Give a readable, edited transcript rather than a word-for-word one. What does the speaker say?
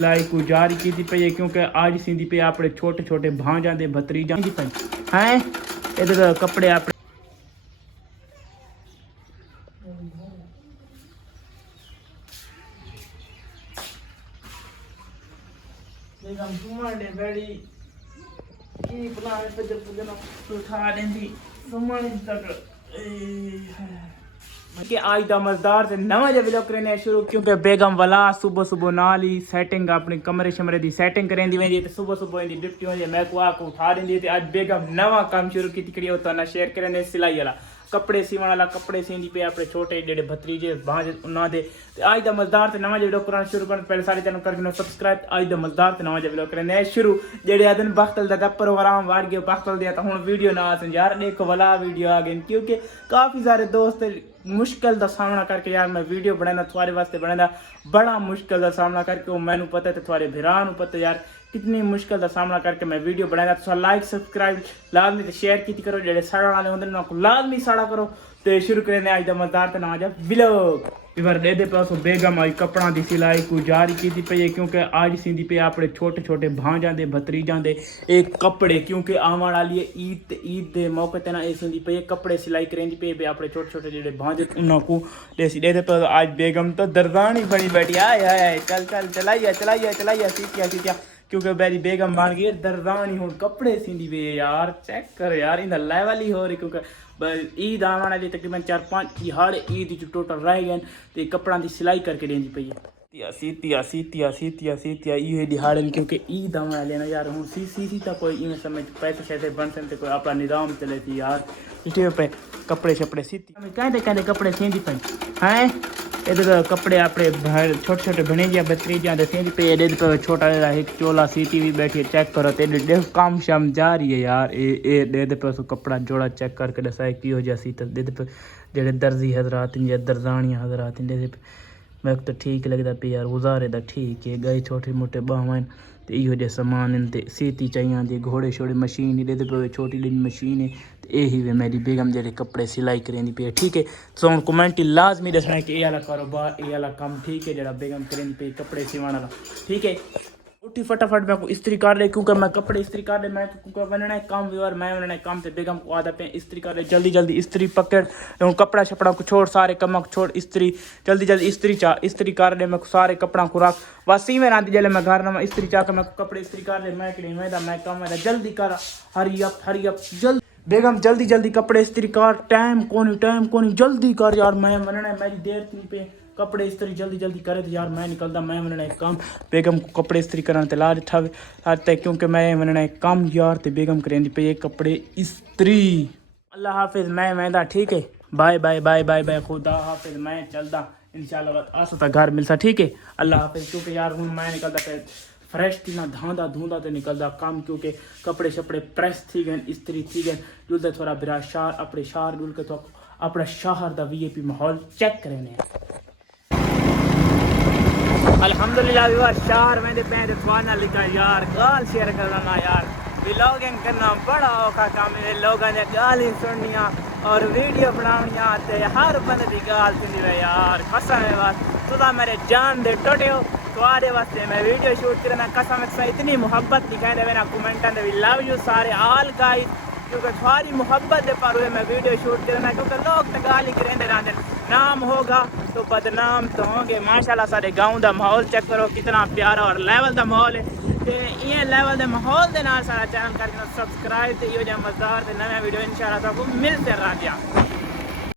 Like को जारी की थी पे क्योंकि आज सीधी पे अपने छोटे छोटे भांजा दे भतरीजा की पे हैं इधर कपड़े अपने की प्लान पे जब पुजना उठा देंदी सुमन तक कि आज दा मजदार ते नवा जे वीडियो करने शुरू क्योंकि बेगम वाला सुबह सुबह नाल ही सेटिंग अपने कमरे शमरे दी सेटिंग करेंदी वेंदी ते सुबह सुबह इंदी डिप्टी होंदी मैं को आको उठा देंदी ते आज बेगम नवा काम शुरू कीती करी होता ना शेयर करने सिलाई वाला कपड़े सीवन वाला कपड़े सींदी पे अपने छोटे जेडे भतरीजे भांजे उन्हां दे ते आज दा मजदार ते नवा जे वीडियो करना शुरू करन पहले सारे चैनल कर देना सब्सक्राइब आज दा मजदार ते नवा जे वीडियो करने शुरू जेडे आदन बख्तल दा प्रोग्राम वाड़ गए बख्तल दिया तो हुन वीडियो ना आसन यार देखो वाला वीडियो आ गई क्योंकि काफी सारे दोस्त मुश्किल का सामना करके यार मैं वीडियो बनाना थोड़े वास्ते बनाना बड़ा मुश्किल का सामना करके मैनू पता है थोड़े भिरा पता यार कितनी मुश्किल का सामना करके मैं वीडियो बनाना तो लाइक सब्सक्राइब लाजमी तो शेयर की करो जेडे साड़ा वाले होंगे उनको लाजमी साड़ा करो तो शुरू करें आज का मजदार तो ना जा व्लॉग इधर दे दे पासो बेगम आई कपड़ा की सिलाई को जारी की थी पे क्योंकि आज सीधी पे अपने छोटे छोटे भांजा दे भतरीजा दे एक कपड़े क्योंकि आवन वाली ईद दे मौके ते ना सीधी पे कपड़े सिलाई करेंदी पे अपने छोटे छोटे जेडे भांजे उनको दे दे पे आज बेगम तो दरदानी बनी बैठी आए चल चल चलाइए सीतिया क्योंकि मेरी बेगम बन गई दरदानी हूँ कपड़े सींदी वे यार चेक कर यार इन लेवल ही हो रही क्योंकि ईद आने वाली तकरीबन 4-5 हर ईद टोटल रह गए तो कपड़ा की सिलाई करके देंदी पई सीतिया ये दिहाड़न क्योंकि ईद आने वाले ना यार हूँ सी तक कोई इवें समय पैसे शैसे बन सकते कोई अपना निज़ाम चले थी यार इटे पे कपड़े शपड़े सीती कहते कपड़े सींदी पई हैं इधर कपड़े अपने छोटे छोटे भणेजिया भतरीजिया सींदी पे दे पे छोटा एक चोला सीती भी बैठी चेक करो ते देख काम शाम जा रही है यार ए दे पे उसको कपड़ा जोड़ा चेक करके दसा की हो जा सीता दे पे जेडे दर्जी हजरात या दरदानियाँ हजरात दे पे मैं तो ठीक लगता पे यार गुजारे दा ठीक है गए छोटे मोटे बावन तो इहो जे सामान इन सीती चाहिए दी घोड़े शोड़े मशीन ही दे पे छोटी डी मशीन है तो यही वे मेरी बेगम जेडे कपड़े सिलाई करेंदी पे ठीक है तो हम कमेंट लाजमी दसना कि ये वाला कारोबार ये वाला काम ठीक है जरा बेगम करेंदी पे कपड़े सिवाने वाला ठीक है उठी फटाफट मैं को इस्त्री कर ले क्योंकि मैं कपड़े इस्त्री कर ले मैं क्योंकि बनना है काम व्यवहार मैं बनना है काम से बेगम को आदत पे इस्त्री कर ले जल्दी जल्दी इस्त्री पकड़ कपड़ा छपड़ा को छोड़ सारे कम को छोड़ इस्त्री जल्दी जल्दी इस्त्री कर ले मैं सारे कपड़ा को रख बस ही में रात जल्द मैं घर ना इस्त्री चाह के मैं कपड़े इस्त्री कर ले मैं काम है जल्दी कर हरी अप जल्दी बेगम जल्दी कपड़े इस्त्री कर टाइम कोनी जल्दी कर यार मैं बनना है मेरी देर नहीं पे कपड़े इस्त्री जल्दी करे तो यार मैं निकलता मैं मनना एक काम बेगम को कपड़े इस्त्री करना ते ला दिठा ते क्योंकि मैं मनना एक काम यार ते बेगम करेंदी पे कपड़े इस्त्री अल्लाह हाफिज मैं ठीक है बाय खुदा हाफिज मैं चलदा इंशाल्लाह आसता घर मिलता ठीक है अल्लाह हाफिज क्योंकि यार हूँ मैं निकलता पे फ्रेश थी ना धांधा धूंधा तो निकलता काम क्योंकि कपड़े शपड़े प्रेस थी गए इस्त्री थी गए जुलते थोड़ा बिरा शार अपने शार जुल के तो अपना शहर का VIP माहौल चेक करें अल्हम्दुलिल्लाह विवाह शार में दे पैंदे फाना लिखा यार गाल शेयर करना यार व्लॉगिंग करना बड़ा औखा काम है लोगों ने गाली सुननियाँ और वीडियो बनानियाँ ते हर बंदे की गाल सुनी है यार कसम है बस तुदा मेरे जान दे टोटे हो तुम्हारे वास्ते मैं वीडियो शूट करना कसम से इतनी मोहब्बत दिखाई दे ना कमेंट दे लव यू सारे आल गाइस क्योंकि सारी मोहब्बत दे पर हुए मैं वीडियो शूट करना क्योंकि लोग तो गाली करेंदे रहते नाम होगा तो बदनाम तो होंगे माशाल्लाह सारे गाँव का माहौल चेक करो कितना प्यारा और लेवल का माहौल है तो ये लेवल के माहौल के नाल सारा चैनल करके सब्सक्राइब तो यो मज़ेदार नया वीडियो इंशाल्लाह आपको मिलते रह गया।